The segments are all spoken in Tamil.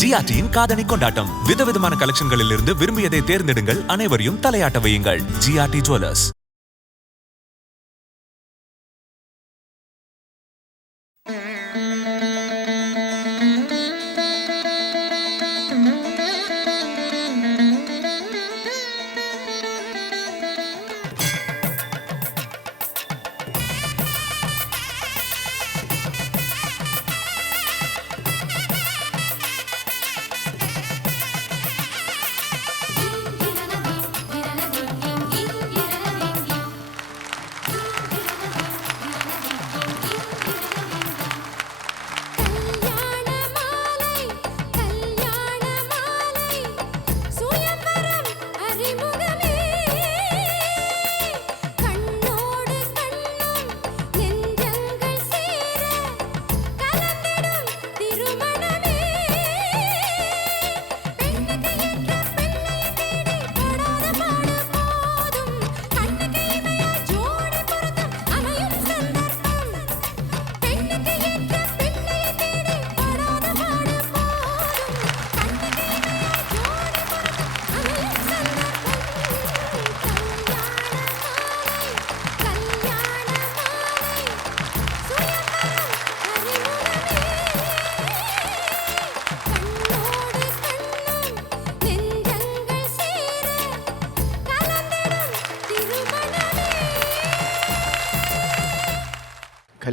ஜிஆர்டியின் காதணி கொண்டாட்டம். விதவிதமான கலெக்ஷன்களில் இருந்து விரும்பியதை தேர்ந்தெடுங்கள். அனைவரையும் தலையாட்ட வையுங்கள். ஜிஆர்டி ஜுவல்லர்ஸ்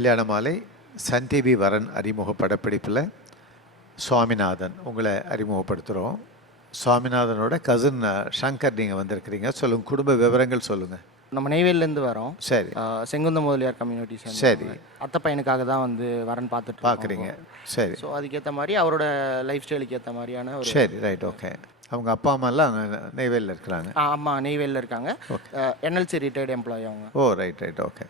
கல்யாண மாலை சன் டிவி வரன் அறிமுக படப்பிடிப்பில் சுவாமிநாதன் உங்களை அறிமுகப்படுத்துகிறோம். சுவாமிநாதனோட கசின் சங்கர் நீங்கள் வந்திருக்கிறீங்க. சொல்லுங்கள் குடும்ப விவரங்கள் சொல்லுங்கள் நம்ம நெய்வேலிலேருந்து வரோம். சரி. செங்குந்த முதலியார் கம்யூனிட்டி சரி. அத்தை பையனுக்காக தான் வந்து வரன் பார்த்துட்டு பார்க்குறீங்க. சரி. ஸோ அதுக்கேற்ற மாதிரி அவரோட லைஃப் ஸ்டைலுக்கு ஏற்ற மாதிரியான ஒரு சரி ரைட் ஓகே அவங்க அப்பா அம்மாலாம் நெய்வேலியில் இருக்கிறாங்க. ஆ, அம்மா நெய்வேலியில் இருக்காங்க. என்எல்சி ரிட்டையர்டு எம்ப்ளாயி அவங்க. ஓ ரைட் ரைட் ஓகே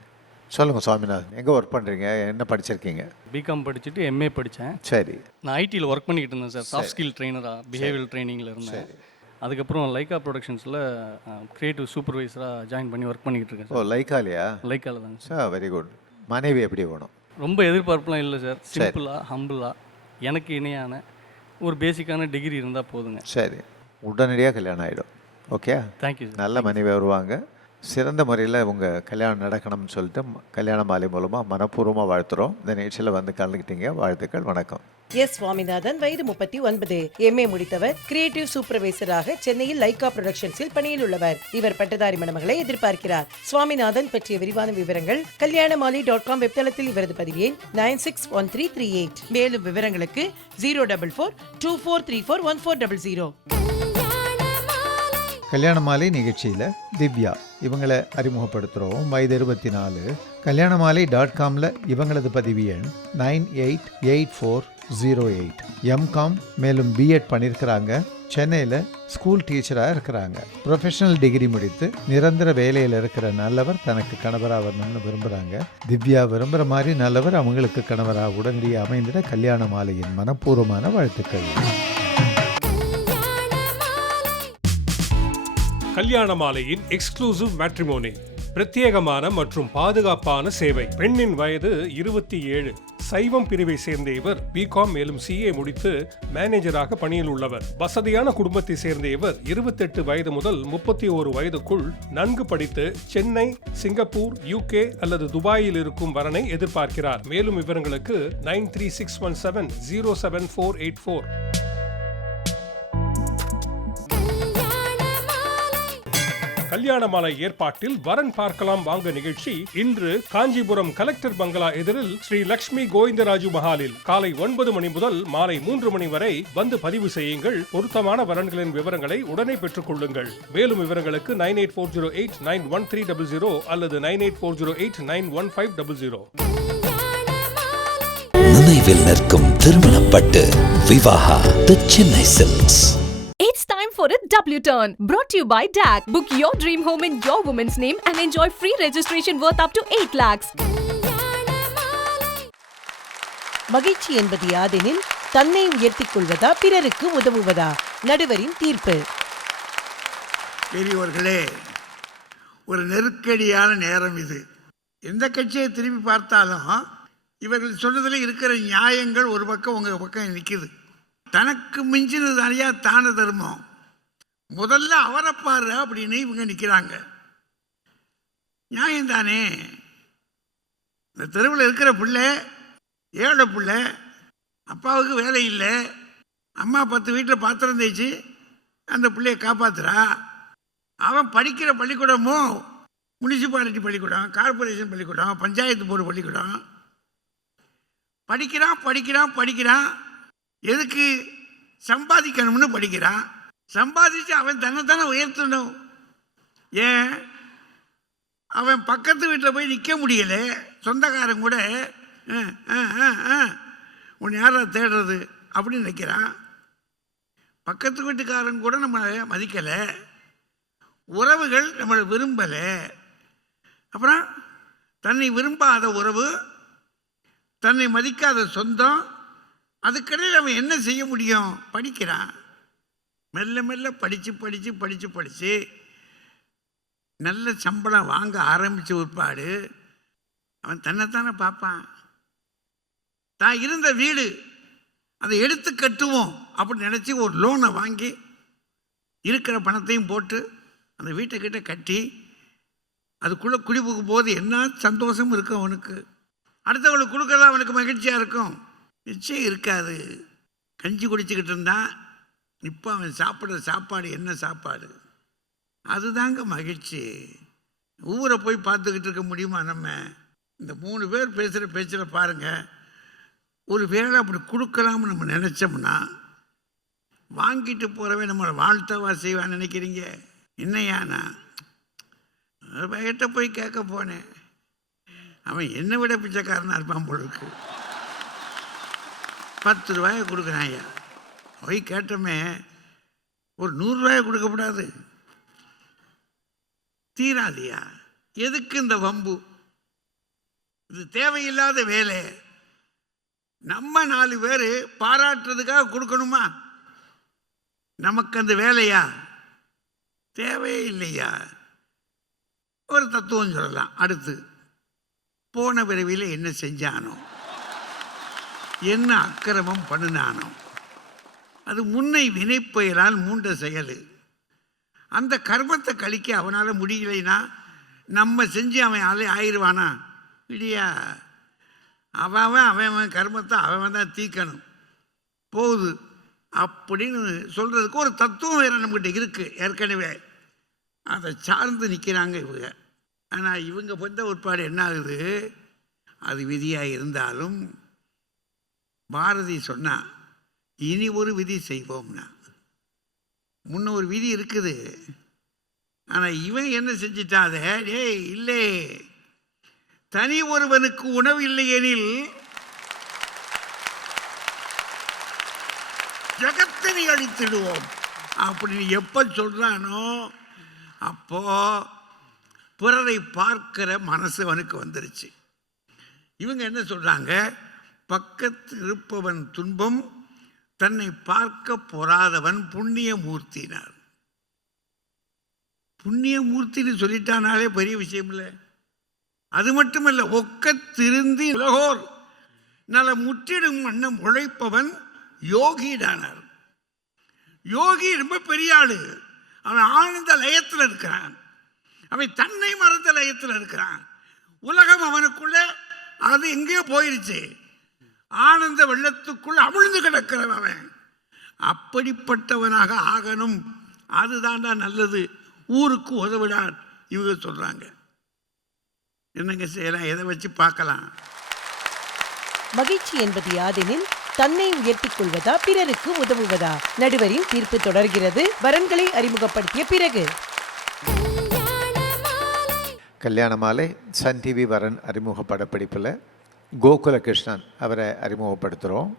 சொல்லுங்கள் சுவாமிநாதன். எங்கே ஒர்க் பண்ணுறீங்க என்ன படிச்சிருக்கீங்க? பிகாம் படிச்சுட்டு எம்ஏ படித்தேன் சரி. நான் ஐடியில் ஒர்க் பண்ணிக்கிட்டு இருந்தேன் சார். சாஃப்ட் ஸ்கில் ட்ரெயினராக பிஹேவியர் ட்ரைனிங்கில் இருந்தேன். அதுக்கப்புறம் லைக்கா ப்ரொடக்ஷன்ஸில் க்ரியேட்டிவ் சூப்பர்வைசராக ஜாயின் பண்ணி ஒர்க் பண்ணிக்கிட்டு இருக்கேன் ஓ லைக்காலியா லைக்காவில் தாங்க சார் வெரி குட் மனைவி எப்படி வேணும் ரொம்ப எதிர்பார்ப்புலாம் இல்லை சார். சிம்பிளாக ஹம்பிளாக எனக்கு இணையான ஒரு பேசிக்கான டிகிரி இருந்தால் போதுங்க. சரி. உடனடியாக கல்யாணம் ஆகிடும் ஓகே தேங்க்யூ சார் நல்ல மனைவி வருவாங்க. சிறந்த முறையில் உங்கள் கல்யாணம் நடக்கணும்னு சொல்லிட்டு கல்யாண மாலை மூலமாக மனப்பூர்வமாக வாழ்த்துறோம். இந்த நிகழ்ச்சியில் வந்து கலந்துக்கிட்டீங்க. வாழ்த்துக்கள் வணக்கம். எஸ் சுவாமிநாதன் வயது முப்பத்தி ஒன்பது. எம்ஏ முடித்தவர் கிரியேட்டிவ் சூப்பர்வைசராக சென்னையில் லைகா புரொடக்ஷன்ஸில் பணியில் உள்ளவர். இவர் பட்டதாரி மணமகளை எதிர்பார்க்கிறார். சுவாமிநாதன் பற்றிய விரிவான விவரங்கள் கல்யாணமாலி டாட் காம் வெப்தளத்தில் இவரது பதிவு எண் nine six one three three eight. மேலும் விவரங்களுக்கு zero double four two four three four one four double zero. Kalyana Malai Kalyana மாலை நிகழ்ச்சியில் திவ்யா. இவங்களை அறிமுகப்படுத்துகிறோம். வயது இருபத்தி நாலு கல்யாண மாலை டாட் காமில் இவங்களது பதிவு எண் nine eight eight four zero eight. M Com மேலும் பிஎட் பண்ணியிருக்கிறாங்க சென்னையில் ஸ்கூல் டீச்சராக இருக்கிறாங்க. ப்ரொஃபஷனல் டிகிரி முடித்து நிரந்தர வேலையில் இருக்கிற நல்லவர் தனக்கு கணவராக வரணும்னு விரும்புகிறாங்க திவ்யா விரும்புகிற மாதிரி நல்லவர் அவங்களுக்கு கணவராக உடனடியாக அமைந்திட கல்யாண மாலையின் மனப்பூர்வமான வாழ்த்துக்கள். கல்யாண மாலையின் எக்ஸ்க்ளூசிவ் மேட்ரிமோனி பிரத்யேகமான மற்றும் பாதுகாப்பான சேவை. பெண்ணின் வயது இருபத்தி ஏழு. சைவம் பிரிவை சேர்ந்த இவர் பிகாம் மேலும் சிஏ முடித்து மேனேஜராக பணியில் உள்ளவர். வசதியான குடும்பத்தை சேர்ந்த இவர் இருபத்தெட்டு வயது முதல் முப்பத்தி ஓரு வயதுக்குள் நன்கு படித்து சென்னை சிங்கப்பூர் யூகே அல்லது துபாயில் இருக்கும் வரனை எதிர்பார்க்கிறார். மேலும் விவரங்களுக்கு nine three six one seven zero seven four eight four. Kalyana Malai ஏற்பாட்டில் வரன் பார்க்கலாம் வாங்க நிகழ்ச்சி. இன்று காஞ்சிபுரம் கலெக்டர் பங்களா எதிரில் ஸ்ரீ லட்சுமி கோவிந்தராஜு மஹாலில் காலை ஒன்பது மணி முதல் மாலை மூன்று மணி வரை வந்து பதிவு செய்யுங்கள். பொருத்தமான வரன்களின் விவரங்களை உடனே பெற்றுக் கொள்ளுங்கள். மேலும் விவரங்களுக்கு nine eight four zero eight nine one three double zero அல்லது nine eight four zero eight nine one five double zero. நினைவில் நிற்கும் திருமணப்பட்டு Vivaha the Chennai silks. For a W turn. Brought to you by DAC. Book your dream home in your woman's name and enjoy free registration worth up to 8 lakhs. மகிழ்ச்சி என்பது யாதெனில் தன்னை உயர்த்திக் கொள்வதா பிறருக்கு உதவுவதா நடுவரின் தீர்ப்பு பெரியவர்களே ஒரு நெருக்கடியான நேரம் இது எந்த கட்சியை திரும்பி பார்த்தாலும் இவர்கள் சொன்னதில் இருக்கிற நியாயங்கள் ஒரு பக்கம் உங்கள் பக்கம் நிற்கிது தனக்கு மிஞ்சினது நிறையா தான தர்மம் முதல்ல அவரை பாரு அப்படின்னு இவங்க நிற்கிறாங்க நியாயம் தானே? இந்த தெருவில் இருக்கிற பிள்ளை ஏழை பிள்ளை அப்பாவுக்கு வேலை இல்லை. அம்மா பத்து வீட்டில் பாத்திரம் தேய்ச்சி அந்த பிள்ளையை காப்பாத்துறா. அவன் படிக்கிற பள்ளிக்கூடமும் முனிசிபாலிட்டி பள்ளிக்கூடம் கார்ப்பரேஷன் பள்ளிக்கூடம் பஞ்சாயத்து போர்டு பள்ளிக்கூடம். படிக்கிறான் படிக்கிறான் படிக்கிறான். எதுக்கு சம்பாதிக்கணும்னு படிக்கிறான். சம்பாதிச்சு அவன் தன்னைத்தானே உயர்த்தணும். ஏன்? அவன் பக்கத்து வீட்டில் போய் நிற்க முடியல. சொந்தக்காரன் கூட உன் அஹ், உன்னை யாரா தேடுறது? அப்படின்னு நினைக்கிறான். பக்கத்து வீட்டுக்காரன் கூட நம்மளை மதிக்கலை. உறவுகள் நம்மளை விரும்பலை. அப்புறம் தன்னை விரும்பாத உறவு தன்னை மதிக்காத சொந்தம் அதுக்கடையில் அவன் என்ன செய்ய முடியும்? படிக்கிறான். மெல்ல மெல்ல படித்து படித்து படித்து படித்து நல்ல சம்பளம் வாங்க ஆரம்பித்த பிற்பாடு அவன் தன்னைத்தானே பார்ப்பான். தான் இருந்த வீடு அதை எடுத்து கட்டுவோம் அப்படின்னு நினச்சி ஒரு லோனை வாங்கி இருக்கிற பணத்தையும் போட்டு அந்த வீட்டை கிட்ட கட்டி அதுக்குள்ளே குடிபுகும் போது என்ன சந்தோஷம் இருக்கும் அவனுக்கு. அடுத்தவங்களுக்கு கொடுக்கறதா அவனுக்கு மகிழ்ச்சியாக இருக்கும். நிச்சயம் இருக்காது. கஞ்சி குடிச்சிக்கிட்டு இருந்தான் இப்போ அவன் சாப்பிட்ற சாப்பாடு என்ன சாப்பாடு? அதுதாங்க மகிழ்ச்சி. ஊரை போய் பார்த்துக்கிட்டு இருக்க முடியுமா நம்ம? இந்த மூணு பேர் பேசுகிற பேச்சில் பாருங்கள் ஒரு வேளை அப்படி கொடுக்கலாம்னு நம்ம நினச்சோம்னா வாங்கிட்டு போகிறவன் நம்மளை வாழ்த்தவா செய்வான்னு நினைக்கிறீங்க? என்னையா நான்? போய் கேட்க போனேன். அவன் என்னை விட பிச்சைக்காரனாக இருப்பான் போல இருக்கு. பத்து ரூபாயை கொடுக்குறான் ஐயா. போய் கேட்டோமே ஒரு நூறுரூவாயை கொடுக்கக்கூடாது தீராதியா? எதுக்கு இந்த வம்பு? இது தேவையில்லாத வேலை. நம்ம நாலு பேர் பாராட்டுறதுக்காக கொடுக்கணுமா? நமக்கு அந்த வேலையா? தேவையே இல்லையா? ஒரு தத்துவம் சொல்லலாம். அடுத்து போன பிறவியில் என்ன செஞ்சானோ? என்ன அக்கிரமம் பண்ணினானோ? அது முன்னை வினைப்பெயரால் மூண்ட செயல். அந்த கர்மத்தை கழிக்க அவனால் முடியலைன்னா நம்ம செஞ்சு அவன் அலை ஆயிடுவானா? இல்லையா? அவன் அவன் அவன் கர்மத்தை அவன் தான் தீக்கணும் போகுது. அப்படின்னு சொல்கிறதுக்கு ஒரு தத்துவம் வேறு நம்மகிட்ட இருக்குது ஏற்கனவே. அதை சார்ந்து நிற்கிறாங்க இவங்க. ஆனால் இவங்க பொந்த உட்பாடு என்ன ஆகுது? அது விதியாக இருந்தாலும் பாரதி சொன்னான் இனி ஒரு விதி செய்வோம்னா. முன்ன ஒரு விதி இருக்குது. ஆனால் இவன் என்ன செஞ்சிட்டாத டேய் இல்லை. தனி ஒருவனுக்கு உணவு இல்லை எனில் ஜகத்தினை அழித்திடுவோம். அப்படின்னு எப்போ சொல்கிறானோ அப்போ பிறரை பார்க்கிற மனசு அவனுக்கு வந்துருச்சு. இவங்க என்ன சொல்கிறாங்க பக்கத்து இருப்பவன் துன்பம் தன்னை பார்க்க பொறாதவன் புண்ணியமூர்த்தினார். புண்ணியமூர்த்தின்னு சொல்லிட்டானாலே பெரிய விஷயம் இல்லை அது மட்டுமல்ல ஒக்க திருந்தி உலகோர். நல முற்றிடும் வண்ணம் உழைப்பவன் யோகிடானார். யோகி ரொம்ப பெரிய ஆளு. அவன் ஆனந்த லயத்தில் இருக்கிறான். அவன் தன்னை மறந்த லயத்தில் இருக்கிறான். உலகம் அவனுக்குள்ள அது எங்கேயோ போயிருச்சு. ஆனந்த வெள்ளத்துக்குள்ள அமிழ்ந்து கிடக்கிறவன் அவன். அப்படிப்பட்டவனாக ஆகணும். அதுதான்டா நல்லது. ஊருக்கு உதவிடான் இவங்க சொல்றாங்க. என்னங்க செய்யலாம்? எதை வச்சு பார்க்கலாம்? மகிழ்ச்சி என்பது யாதெனில் தன்னை உயர்த்திக் கொள்வதா பிறருக்கு உதவுவதா? நடுவரின் தீர்ப்பு தொடர்கிறது. வரன்களை அறிமுகப்படுத்திய பிறகு. கல்யாண மாலை. சன் டிவி வரன் அறிமுக படப்பிடிப்பில் கோகுல கிருஷ்ணன் அவரை அறிமுகப்படுத்துகிறோம்.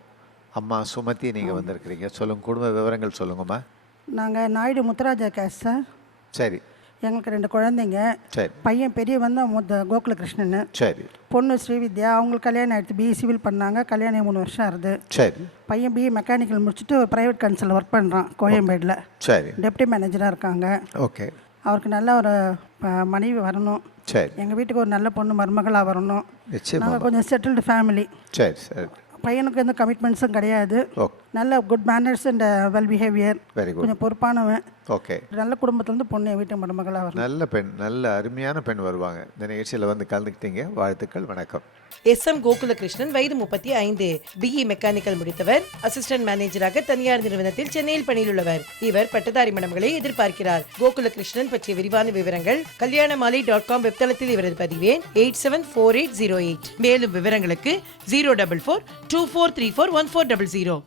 அம்மா சுமதி நீங்கள் வந்திருக்கிறீங்க. சொல்லுங்க குடும்ப விவரங்கள் சொல்லுங்கம்மா. நாங்கள் நாயுடு முத்துராஜா கேஸ் சார். சரி. எங்களுக்கு ரெண்டு குழந்தைங்க. சரி. பையன் பெரியவன் தான் முத்த கோகுலகிருஷ்ணன் சரி. பொண்ணு ஸ்ரீவித்யா அவங்களுக்கு கல்யாணம் ஆயிடுச்சு. பிஇ சிவில் பண்ணாங்க. கல்யாணம் மூணு வருஷம் ஆகுது. சரி. பையன் பிஇ மெக்கானிக்கல் முடிச்சுட்டு ஒரு ப்ரைவேட் கன்சல் ஒர்க் பண்ணுறான் கோயம்பேடில் சரி. டெப்டி மேனேஜராக இருக்காங்க. ஓகே. அவருக்கு நல்ல ஒரு மனைவி வரணும். சரி. எங்கள் வீட்டுக்கு ஒரு நல்ல பொண்ணு மருமகளாக வரணும். நிச்சயமா. நாங்கள் கொஞ்சம் செட்டில்டு ஃபேமிலி சரி சரி. பையனுக்கு எந்த கமிட்மெண்ட்ஸும் கிடையாது. ஓகே நல்ல good manners and well behaviour very good கொஞ்சம் பொறுப்பானவன். ஓகே நல்ல குடும்பத்துலேருந்து பொண்ணு என் வீட்டு மருமகளாக வரணும். நல்ல பெண் நல்ல அருமையான பெண் வருவாங்க. இந்த நிகழ்ச்சியில் வந்து கலந்துக்கிட்டீங்க. வாழ்த்துக்கள் வணக்கம். எஸ் எம் கோகுலகிருஷ்ணன் வயது முப்பத்தி ஐந்து. BE mechanical முடித்தவர். அசிஸ்டன்ட் மேனேஜராக தனியார் நிறுவனத்தில் சென்னையில் பணியில் உள்ளவர் இவர் பட்டதாரி மடம்களை எதிர்பார்க்கிறார். கோகுலகிருஷ்ணன் பற்றிய விரிவான விவரங்கள் கல்யாணமாலை டாட் காம் வெப்தளத்தில் இவரது பதிவேன் eight seven four eight zero eight. மேலும் விவரங்களுக்கு zero double four two four three four one four double zero.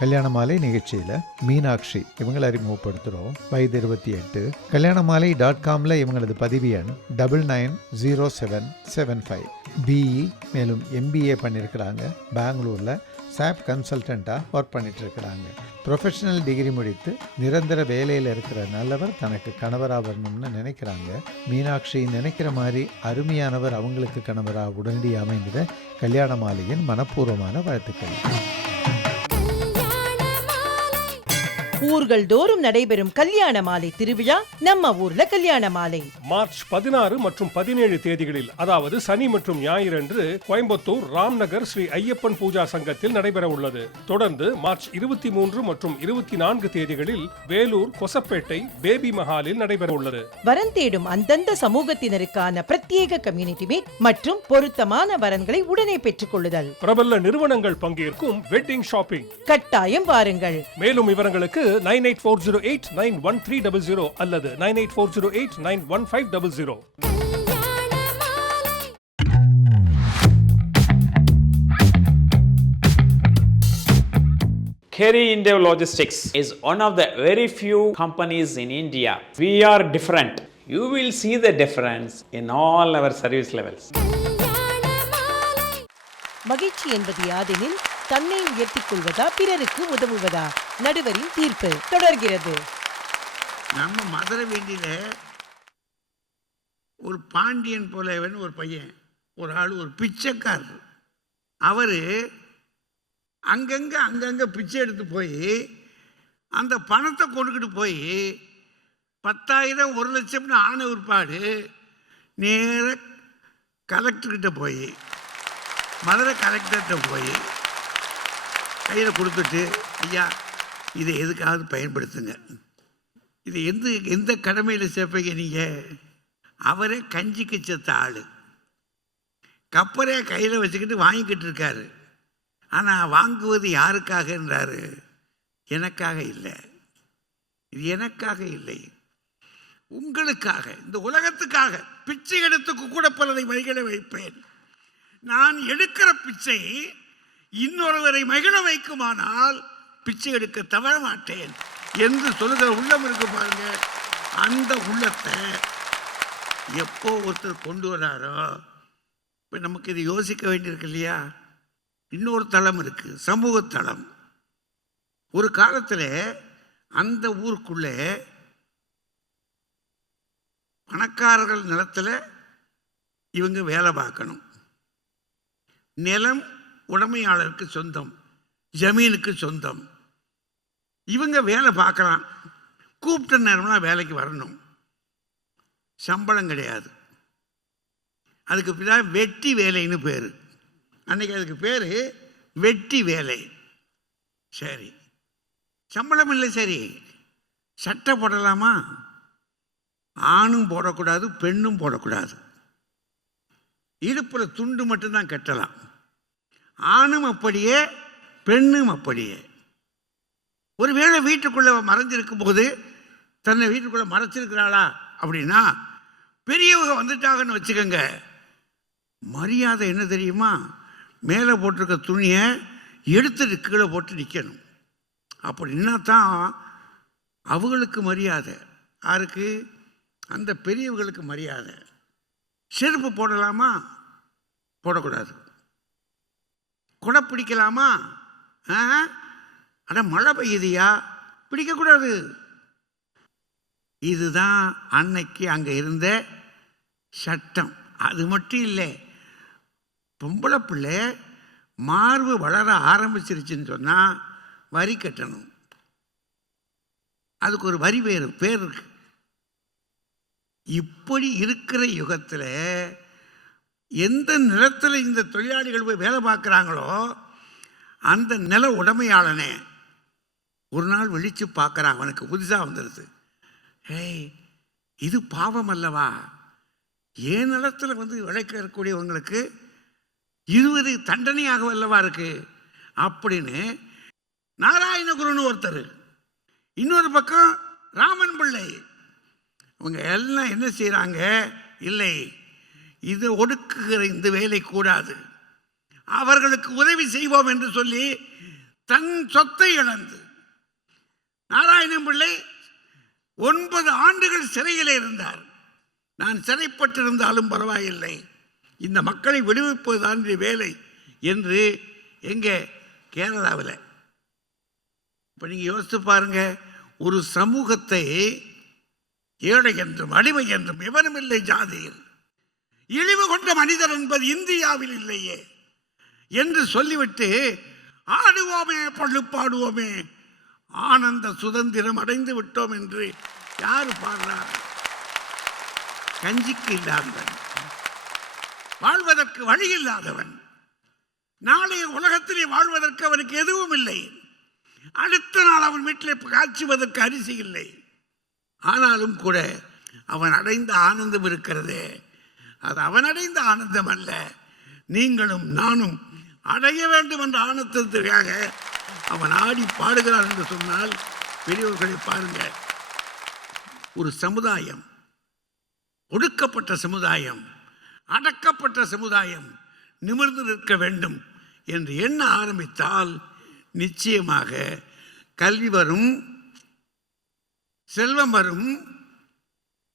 Kalyana Malai நிகழ்ச்சியில் மீனாட்சி இவங்களை அறிமுகப்படுத்துகிறோம் வயது இருபத்தி எட்டு. கல்யாண மாலை டாட் காமில் இவங்களது பதிவு எண் double nine zero seven seven five B E மேலும் எம்பிஏ பண்ணியிருக்கிறாங்க பெங்களூரில் சாப் கன்சல்டண்ட்டாக ஒர்க் பண்ணிட்டு இருக்கிறாங்க ப்ரொஃபஷனல் டிகிரி முடித்து நிரந்தர வேலையில் இருக்கிற நல்லவர் தனக்கு கணவராக வரணும்னு நினைக்கிறாங்க. மீனாட்சி நினைக்கிற மாதிரி அருமையானவர் அவங்களுக்கு கணவராக உடனடி அமைந்தத கல்யாண மாலையின் மனப்பூர்வமான வாழ்த்துக்கள். ஊர்கள் தோறும் நடைபெறும் கல்யாண மாலை திருவிழா நம்ம ஊர்ல கல்யாண மாலை. மார்ச் பதினாறு மற்றும் பதினேழு தேதிகளில் அதாவது சனி மற்றும் ஞாயிறன்று கோயம்புத்தூர் ராம்நகர் ஸ்ரீ ஐயப்பன் பூஜா சங்கத்தில் நடைபெற உள்ளது. தொடர்ந்து மார்ச் இருபத்தி மூன்று மற்றும் இருபத்தி நான்கு தேதிகளில் வேலூர் கொசப்பேட்டை பேபி மஹாலில் நடைபெற உள்ளது. வரன் தேடும் அந்தந்த சமூகத்தினருக்கான பிரத்யேக கம்யூனிட்டி மீட் மற்றும் பொருத்தமான வரன்களை உடனே பெற்றுக் கொள்ளுதல். பிரபல நிறுவனங்கள் பங்கேற்கும் வெட்டிங் ஷாப்பிங். கட்டாயம் வாருங்கள். மேலும் விவரங்களுக்கு Nine eight four zero eight nine one three double zero அல்லது nine eight four zero eight nine one five double zero Kerry India Logistics is one of the very few companies in India. We are different. You will see the difference in all our service levels. மகிழ்ச்சி என்பது யாதெனில் தன்னை உயர்த்திக் கொள்வதா பிறருக்கு உதவுவதா? நடுவரின் தீர்ப்பு தொடர்கிறது. நம்ம மதுரை வேண்டியில ஒரு பாண்டியன் போலவன் ஒரு பையன் ஒரு ஆள் ஒரு பிச்சைக்காரர். அவர் அங்கங்கே அங்கங்கே பிச்சை எடுத்து போய் அந்த பணத்தை கொண்டுக்கிட்டு போய் பத்தாயிரம் ஒரு லட்சம்னு ஆன உற்பாடு நேர கலெக்டர்கிட்ட போய் மதுரை கலெக்டர்கிட்ட போய் கையில் கொடுத்துட்டு ஐயா இதை எதுக்காவது பயன்படுத்துங்க. இது எந்த எந்த கடமையில் சேர்ப்பீங்க நீங்கள் அவரே கஞ்சிக்கு செத்த ஆள். கப்பரே கையில் வச்சுக்கிட்டு வாங்கிக்கிட்டு இருக்காரு. ஆனால் வாங்குவது யாருக்காகன்றாரு எனக்காக இல்லை. இது எனக்காக இல்லை. உங்களுக்காக இந்த உலகத்துக்காக பிச்சை எடுத்துக்கு கூட பலரை வழிகளை வைப்பேன். நான் எடுக்கிற பிச்சை இன்னொருவரை மகிழ வைக்குமானால் பிச்சை எடுக்க தவற மாட்டேன் என்று சொல்லுகிற உள்ளம் இருக்கு பாருங்க. அந்த உள்ளத்தை எப்போ ஒருத்தர் கொண்டு வராரோ இப்போ நமக்கு இது யோசிக்க வேண்டியிருக்கு இல்லையா? இன்னொரு தளம் இருக்குது சமூக தளம். ஒரு காலத்தில் அந்த ஊருக்குள்ளே பணக்காரர்கள் நிலத்தில் இவங்க வேலை பார்க்கணும். நிலம் உடைமையாளருக்கு சொந்தம் ஜமீனுக்கு சொந்தம். இவங்க வேலை பார்க்கலாம். கூப்பிட்ட நேரம்லாம் வேலைக்கு வரணும். சம்பளம் கிடையாது. அதுக்கு பின்னாடி வெட்டி வேலைன்னு பேர். அன்றைக்கி அதுக்கு பேர் வெட்டி வேலை. சரி. சம்பளம் இல்லை சரி. சட்டை போடலாமா? ஆணும் போடக்கூடாது பெண்ணும் போடக்கூடாது. இடுப்பில் துண்டு மட்டும்தான் கட்டலாம். ஆணும் அப்படியே பெண்ணும் அப்படியே. ஒருவேளை வீட்டுக்குள்ளே மறைஞ்சிருக்கும் போது தன்னை வீட்டுக்குள்ளே மறைச்சிருக்கிறாளா அப்படின்னா பெரியவங்க வந்துட்டாங்கன்னு வச்சுக்கோங்க. மரியாதை என்ன தெரியுமா? மேலே போட்டிருக்க துணியை எடுத்துட்டு கீழே போட்டு நிற்கணும் அப்படின்னா தான் அவங்களுக்கு மரியாதை. யாருக்கு? அந்த பெரியவங்களுக்கு மரியாதை. செருப்பு போடலாமா? போடக்கூடாது. குடை பிடிக்கலாமா ஆ மழை பெய்யுதியா? பிடிக்கக்கூடாது. இதுதான் அன்னைக்கு அங்கே இருந்த சட்டம். அது மட்டும் இல்லை பொம்பளை பிள்ளை மார்பு வளர ஆரம்பிச்சிருச்சுன்னு சொன்னால் வரி கட்டணும். அதுக்கு ஒரு வரி பேர் பேர் இருக்கு. இப்படி இருக்கிற யுகத்தில் எந்த நிலத்தில் இந்த தொழிலாளிகள் போய் வேலை பார்க்குறாங்களோ அந்த நில உடமையாளனே ஒரு நாள் விழித்து பார்க்குறான். அவனுக்கு புதுசாக வந்துடுது ஏய் இது பாவம் அல்லவா? ஏன் நிலத்தில் வந்து விளைக்கக்கூடியவங்களுக்கு இருபது தண்டனையாக அல்லவா இருக்குது அப்படின்னு நாராயணகுருன்னு ஒருத்தர். இன்னொரு பக்கம் ராமன் பிள்ளை. அவங்க எல்லாம் என்ன செய்கிறாங்க இல்லை இது ஒடுக்குகிற இந்த வேலை கூடாது. அவர்களுக்கு உதவி செய்வோம் என்று சொல்லி தன் சொத்தை இழந்து. நாராயணன் பிள்ளை ஒன்பது ஆண்டுகள் சிறையில் இருந்தார். நான் சிறைப்பட்டிருந்தாலும் பரவாயில்லை. இந்த மக்களை விடுவிப்பதுதான் வேலை என்று எங்கே? கேரளாவில். இப்போ நீங்கள் யோசித்து பாருங்க ஒரு சமூகத்தை ஏழை என்றும் அடிமை என்றும் எவரும் இல்லை ஜாதியில். இழிவு கொண்ட மனிதர் என்பது இந்தியாவில் இல்லையே என்று சொல்லிவிட்டு ஆடுவோமே பள்ளு பாடுவோமே ஆனந்த சுதந்திரம் அடைந்து விட்டோம் என்று யார் பாடுறார்? கஞ்சிக்கு இல்லாதவன் வாழ்வதற்கு வழி இல்லாதவன். நாளைய உலகத்திலே வாழ்வதற்கு அவனுக்கு எதுவும் இல்லை. அடுத்த நாள் அவன் வீட்டில் காய்ச்சுவதற்கு அரிசி இல்லை. ஆனாலும் கூட அவன் அடைந்த ஆனந்தம் இருக்கிறதே. அது அவன் அடைந்த ஆனந்தம் அல்ல. நீங்களும் நானும் அடைய வேண்டும் என்ற ஆனந்தத்திற்காக அவன் ஆடி பாடுகிறான் என்று சொன்னால் பெரியவர்களை பாருங்க ஒரு சமுதாயம் ஒடுக்கப்பட்ட சமுதாயம் அடக்கப்பட்ட சமுதாயம் நிமிர்ந்து நிற்க வேண்டும் என்று எண்ண ஆரம்பித்தால் நிச்சயமாக கல்வி வரும் செல்வம் வரும்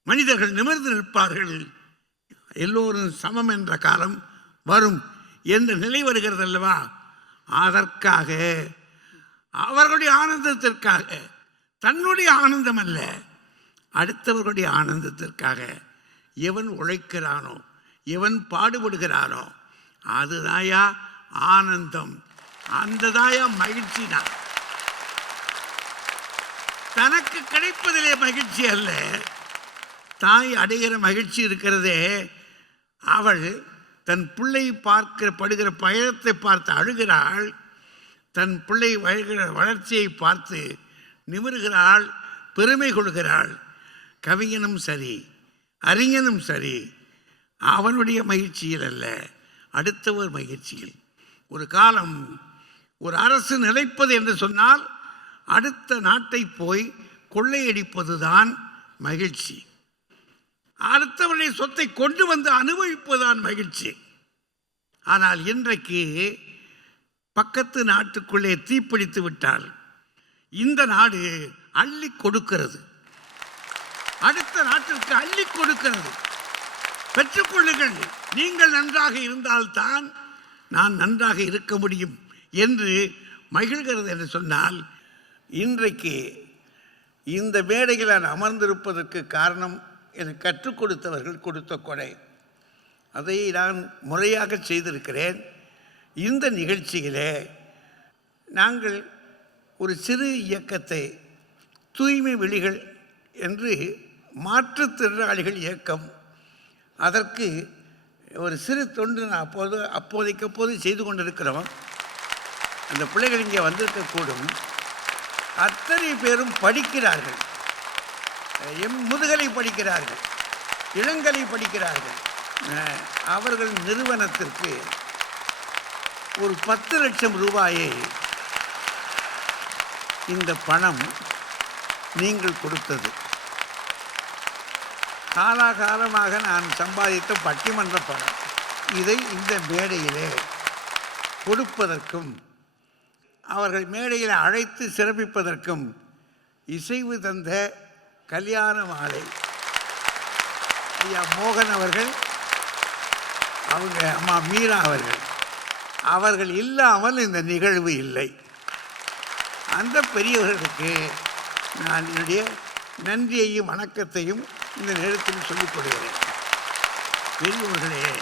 மனிதர்கள் நிமிர்ந்து நிற்பார்கள் எல்லோரும் சமம் என்ற காலம் வரும் என்ற நிலை வருகிறது அல்லவா? அதற்காக அவர்களுடைய ஆனந்தத்திற்காக தன்னுடைய ஆனந்தம் அல்ல அடுத்தவர்களுடைய ஆனந்தத்திற்காக எவன் உழைக்கிறானோ எவன் பாடுபடுகிறானோ அதுதாயா ஆனந்தம். அந்த தாயா மகிழ்ச்சி தான். தனக்கு கிடைப்பதிலே மகிழ்ச்சி அல்ல தாய் அடைகிற மகிழ்ச்சி இருக்கிறதே அவள் தன் பிள்ளை பார்க்கிற படுகிற பயணத்தை பார்த்து அழுகிறாள். தன் பிள்ளை வளர்கிற வளர்ச்சியை பார்த்து நிமிருகிறாள் பெருமை கொள்கிறாள். கவிஞனும் சரி அறிஞனும் சரி அவனுடைய மகிழ்ச்சியில் அல்ல அடுத்தவர் மகிழ்ச்சியில். ஒரு காலம் ஒரு அரசு நிலைப்பது என்று சொன்னால் அடுத்த நாட்டை போய் கொள்ளையடிப்பதுதான் மகிழ்ச்சி. அடுத்தவருடைய சொத்தை கொண்டு வந்து அனுபவிப்பதுதான் மகிழ்ச்சி. ஆனால் இன்றைக்கு பக்கத்து நாட்டுக்குள்ளே தீப்பிடித்து விட்டால் இந்த நாடு அள்ளி கொடுக்கிறது. அடுத்த நாட்டிற்கு அள்ளி கொடுக்கிறது. பெற்றுக்கொள்ளுங்கள். நீங்கள் நன்றாக இருந்தால்தான் நான் நன்றாக இருக்க முடியும் என்று மகிழ்கிறது என்று சொன்னால் இன்றைக்கு இந்த மேடையில் நான் அமர்ந்திருப்பதற்கு காரணம் எனக்கு கற்றுக் கொடுத்தவர்கள் கொடுத்த கொடை. அதை நான் முறையாக செய்திருக்கிறேன். இந்த நிகழ்ச்சியிலே நாங்கள் ஒரு சிறு இயக்கத்தை தூய்மை விழிகள் என்று மாற்றுத்திறனாளிகள் இயக்கம். அதற்கு ஒரு சிறு தொண்டு நான் அப்போது அப்போதைக்கு அப்போது செய்து கொண்டிருக்கிறோம். அந்த பிள்ளைகள் இங்கே வந்திருக்கக்கூடும். அத்தனை பேரும் படிக்கிறார்கள். எம் முதுகலை படிக்கிறார்கள். இளங்கலை படிக்கிறார்கள். அவர்கள் நிறுவனத்திற்கு ஒரு பத்து லட்சம் ரூபாயை இந்த பணம் நீங்கள் கொடுத்தது. காலாகாலமாக நான் சம்பாதித்த பட்டிமன்ற பணம். இதை இந்த மேடையிலே கொடுப்பதற்கும் அவர்கள் மேடையில் அழைத்து சிறப்பிப்பதற்கும் இசைவு தந்த கல்யாண மாலை. ஐயா மோகன் அவர்கள் அவங்க அம்மா மீரா அவர்கள் அவர்கள் இல்லாமல் இந்த நிகழ்வு இல்லை. அந்த பெரியவர்களுக்கு நான் என்னுடைய நன்றியையும் வணக்கத்தையும் இந்த நேரத்தில் சொல்லிக் கொள்கிறேன். பெரியவர்களே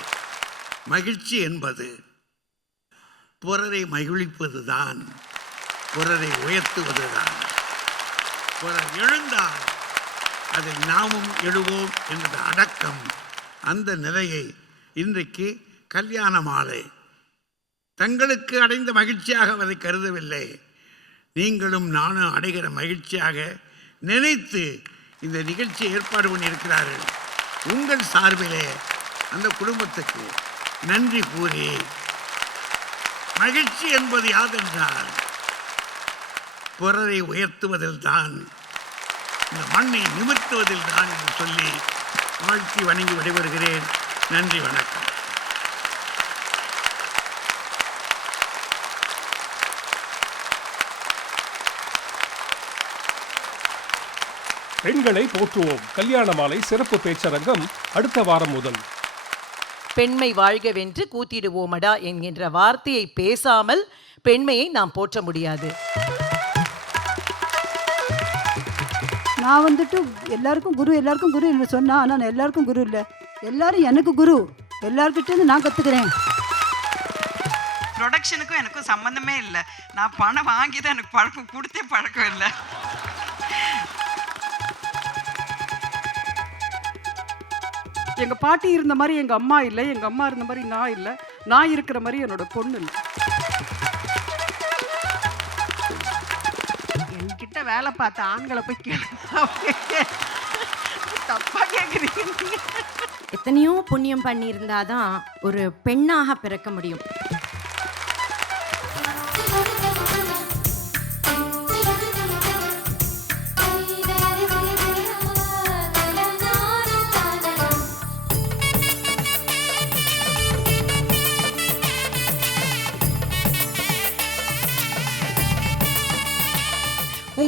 மகிழ்ச்சி என்பது பிறரை மகிழ்விப்பதுதான் பிறரை உயர்த்துவதுதான். பிறர் எழுந்தால் அதை நாமும் எழுவோம் என்ற அடக்கம். அந்த நிலையை இன்றைக்கு கல்யாண மாலை. தங்களுக்கு அடைந்த மகிழ்ச்சியாக அதை கருதவில்லை. நீங்களும் நானும் அடைகிற மகிழ்ச்சியாக நினைத்து இந்த நிகழ்ச்சியை ஏற்பாடு பண்ணியிருக்கிறார்கள். உங்கள் சார்பிலே அந்த குடும்பத்துக்கு நன்றி கூறி மகிழ்ச்சி என்பது யாதென்றால் பிறரை உயர்த்துவதில் தான் இந்த மண்ணை நிமிர்த்துவதில் தான் என்று சொல்லி வாழ்த்தி வணங்கி விடைபெறுகிறேன். நன்றி வணக்கம். பெண்களை போற்றுவோம். கல்யாண மாலை சிறப்பு பேச்சரங்கம் அடுத்த வாரம் முதல். பெண்மை வாழ்கவென்று கூத்திடுவோமடா என்கின்ற வார்த்தையை பேசாமல் பெண்மையை நாம் போற்ற முடியாது. நான் வந்துட்டு எல்லாருக்கும் குரு எல்லாருக்கும் குரு இல்லை சொன்னா ஆனால் நான் எல்லாருக்கும் குரு இல்லை. எல்லாரும் எனக்கு குரு. எல்லார்கிட்டேருந்து நான் கற்றுக்கிறேன் ப்ரொடக்ஷனுக்கும் எனக்கும் சம்மந்தமே இல்லை. நான் பணம் வாங்கி தான் எனக்கு பழக்கம் கொடுத்தே பழக்கம் இல்லை. எங்கள் பாட்டி இருந்த மாதிரி எங்கள் அம்மா இல்லை எங்கள் அம்மா இருந்த மாதிரி நான் இல்லை. நான் இருக்கிற மாதிரி என்னோட பொண்ணு இல்லை. வேலை பார்த்த ஆண்களை போய் கேளுங்க. கேட்குறீங்க எத்தனையோ புண்ணியம் பண்ணியிருந்தாதான் ஒரு பெண்ணாக பிறக்க முடியும்.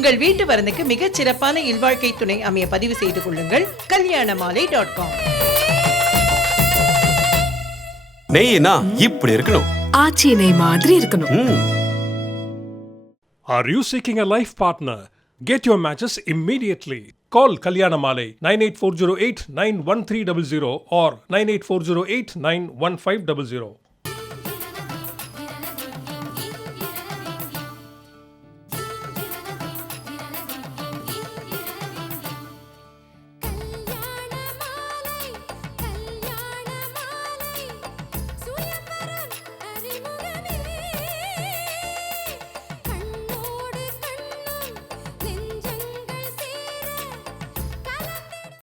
உங்கள் வீட்டு வரனுக்கு மிகச் சிறப்பான இல்வாழ்க்கை துணை அமைய பதிவு செய்து கொள்ளுங்கள் கல்யாண மாலை டாட் காம் நெய்னா இப்படி இருக்கணும் ஆச்சி நெய் மாதிரி இருக்கணும் Are you seeking a life partner? Get your matches immediately. Call Kalyanamale 98408 91300 or 98408 91500.